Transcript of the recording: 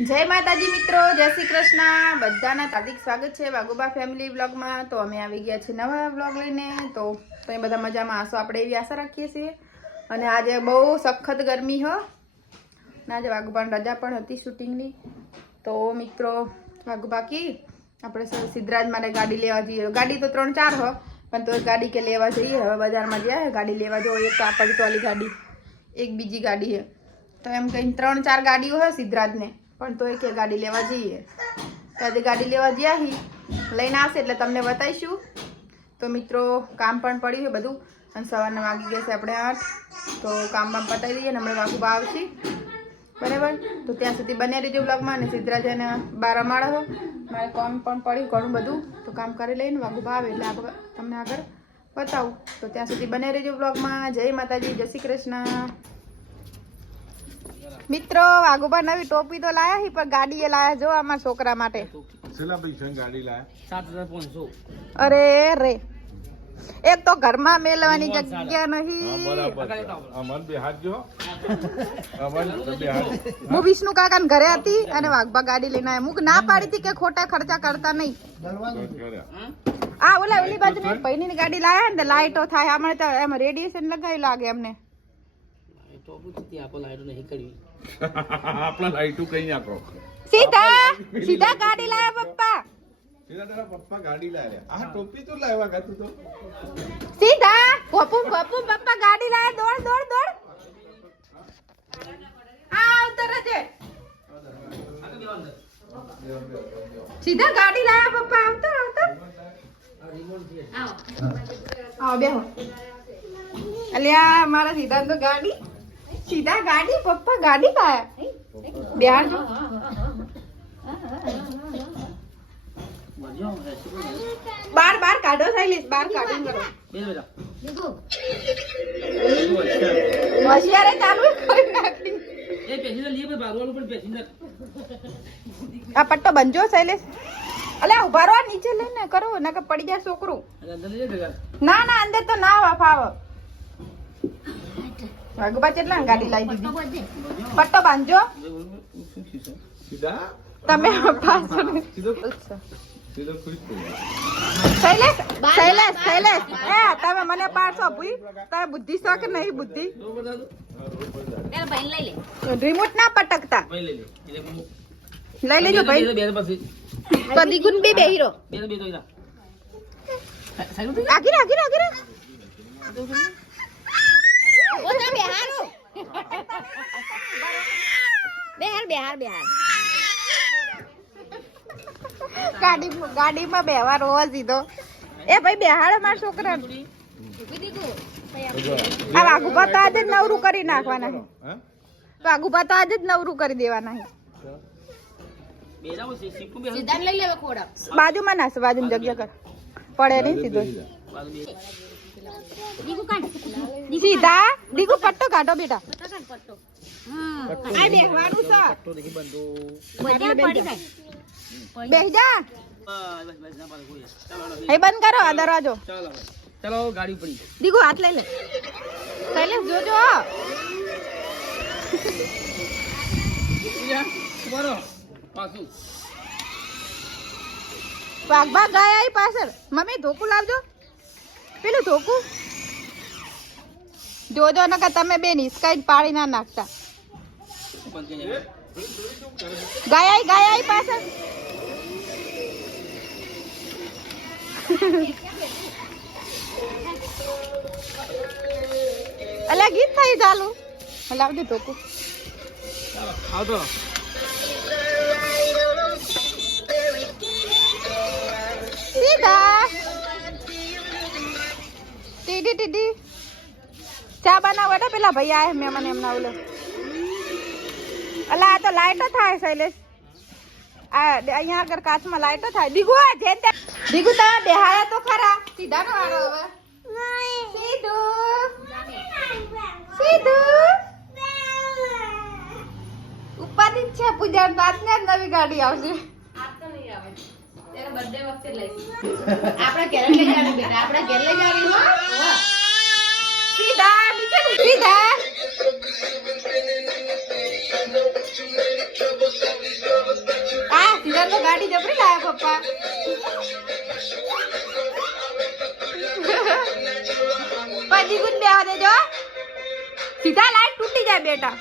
જય માતાજી મિત્રો, જય શ્રી કૃષ્ણ. બધાના હાર્દિક સ્વાગત છે વાગોબા ફેમિલી વ્લોગમાં. તો અમે આવી ગયા છીએ નવા વ્લોગ લઈને. તો તમે બધા મજામાં હશો? આપણે એવી આશા રાખીએ છીએ. અને આજે બહુ સખત ગરમી હો. અને આજે વાગોબાની રજા પણ હતી શૂટિંગની. તો મિત્રો વાગોબા કી, આપણે સિદ્ધરાજ માટે ગાડી લેવા જઈએ. ગાડી તો ત્રણ ચાર હો, પણ તો ગાડી કે લેવા જઈએ. હવે બજારમાં જઈએ ગાડી લેવા જો એક આપણી ટોલી ગાડી, એક બીજી ગાડી હે. તો એમ કહીને ત્રણ ચાર ગાડીઓ હોય સિદ્ધરાજને. પણ તો એક ગાડી લેવા જઈએ. આજે ગાડી લેવા ગયા હી. લઈને આવશે એટલે તમને બતાવીશું. તો મિત્રો, કામ પણ પડ્યું છે બધું. અને સવારના વાગી ગયા છે આપણે આઠ. તો કામ બામ પતાવી દઈએ ને હમણાં વાગુબા આવશે. બરાબર? તો ત્યાં સુધી બને રહેજો બ્લોગમાં અને સિદ્ધરાજાને બારા માળા મારે કામ પણ પડ્યું, ઘણું બધું. તો કામ કરી લઈને વાગુબા આવે એટલે તમને આગળ બતાવું. તો ત્યાં સુધી બને રહેજો બ્લોગમાં જય માતાજી, જય શ્રી કૃષ્ણ. મિત્રો વાઘુભા નવી ટોપી તો લાયા હી પણ ગાડી એ લાયા જો અમારા છોકરા માટે. છેલ્લા પૈસા ગાડી લાયા? સાત હજાર પાંચસો. અરે રે. એક તો ઘરમાં મેલવાની જગ્યા હા નહીં અમન બે હાથ જો. અમન બે હાથ. હું વિષ્ણુ કાકા ઘરે હતી અને વાઘબા ગાડી લઈને આવ્યા મુક ના પાડી હતી કે ખોટા ખર્ચા કરતા નહીં. આ ઓલા ઓલી બાજુ મેં પૈની ગાડી લાયા ને લાઈટો થાય. અમારે તો એમ રેડિયેશન લગાવી લાગે અમને. તો પૂછતી આપણે લાઈટો નહીં કરવી આપણા લાઈટું કઈ નાખો સીધા સીધા ગાડી લાવ્યા પપ્પા. સીધા તારા પપ્પા ગાડી લાવ્યા આ ટોપી તો લાવ્યા ગાતું તો સીધા પપ્પુ પપ્પુ પપ્પા ગાડી લાવ્યા દોડ દોડ દોડ. આ ઉતર છે સીધા ગાડી લાવ્યા પપ્પા. આવતો આવતો. આવો. બેહો. અલ્યા મારા સીધા તો ગાડી. સીધા ગાડી પપ્પા ગાડી લાયા. બિહાર જો. બાર બાર કાઢો થઈલીસ બાર કાઢીને કરો હોશિયારે ચાલુ નાખી એ પણ પણ આ પટ્ટો બંજો શૈલેષ અલ્યા ઉભારો નીચે લઈને કરો નકર પડી જાય છોકરું. ના ના અંદર તો ના ફાવ વાઘુબા કેટલા ગાડી લાવી દીધી પટ્ટો બાંધજો તમે પાછળ. શૈલેષ શૈલેષ શૈલેષ એ તમે મને પાડશો ભૂઈ તમે બુદ્ધિ છો કે નહીં બુદ્ધિ રિમોટ ના પટકતા ભાઈ લઈ લેજો ભાઈ તો દિગુન બી બે હીરો આગી આગી આગી ગાડી ગાડીમાં બેહવા રોવા દીધો એ ભાઈ બેહાડે મારા છોકરા આ વાઘુભા તો આજે જ નવરું કરી નાખવાના છે. વાઘુભા તો આજે જ નવરું કરી દેવાના છે. બાજુમાં નાસ બાજુ જગ્યા કર. પડે નહીં સીધો. સીધા? દીકુ પટ્ટો કાઢો બેટા. આ બેહવાનું છે? દેખી બંધો બેહી જા બસ બસ બસ ના પાડે કોઈ ચાલો હાલો, એ બંધ કરો આ દરવાજો. ચાલો ચાલો ગાડી પડી દીકુ હાથ લઈ લે. શૈલેષ જોજો. બરો પાછું. વાઘબા ગાય આવી પાછળ. મમ્મી ધોકું લાવજો. પેલું ધોકું. જોજો નકર તમે બે નિસ્કાઈ પાડી ના નાખતા. ગાય ગયા પાસે પાછળ. અલ્યા ગીત થઈ ચાલુ. લાવજો ધોકું. ટોકું આવતો. સીધા. ટીડી ટીડી. ચા બનાવો પેલા ભાઈ આયા મહેમાન એમના ઓલે. અલા આ તો લાઈટો થાય શૈલેષ. આ અહીંયા આગળ કાચમાં લાઈટો થાય. દીગુ આ જે તે દીગુ તા બેહાડા તો ખરા. સીધા નો વારો હવે. સીધું. સીધું. ઉપાધિ છે પૂજા બાદ ને નવી ગાડી આવશે. આપણા ઘેર લઈ જવાની બેટા આપણા ઘેર લઈ જવાની હો. સીધા નીચે સીધા. જબરી લાયા પપ્પા. પછી ગુન બેવા દેજો. સીધા લાઈટ તૂટી જાય બેટા.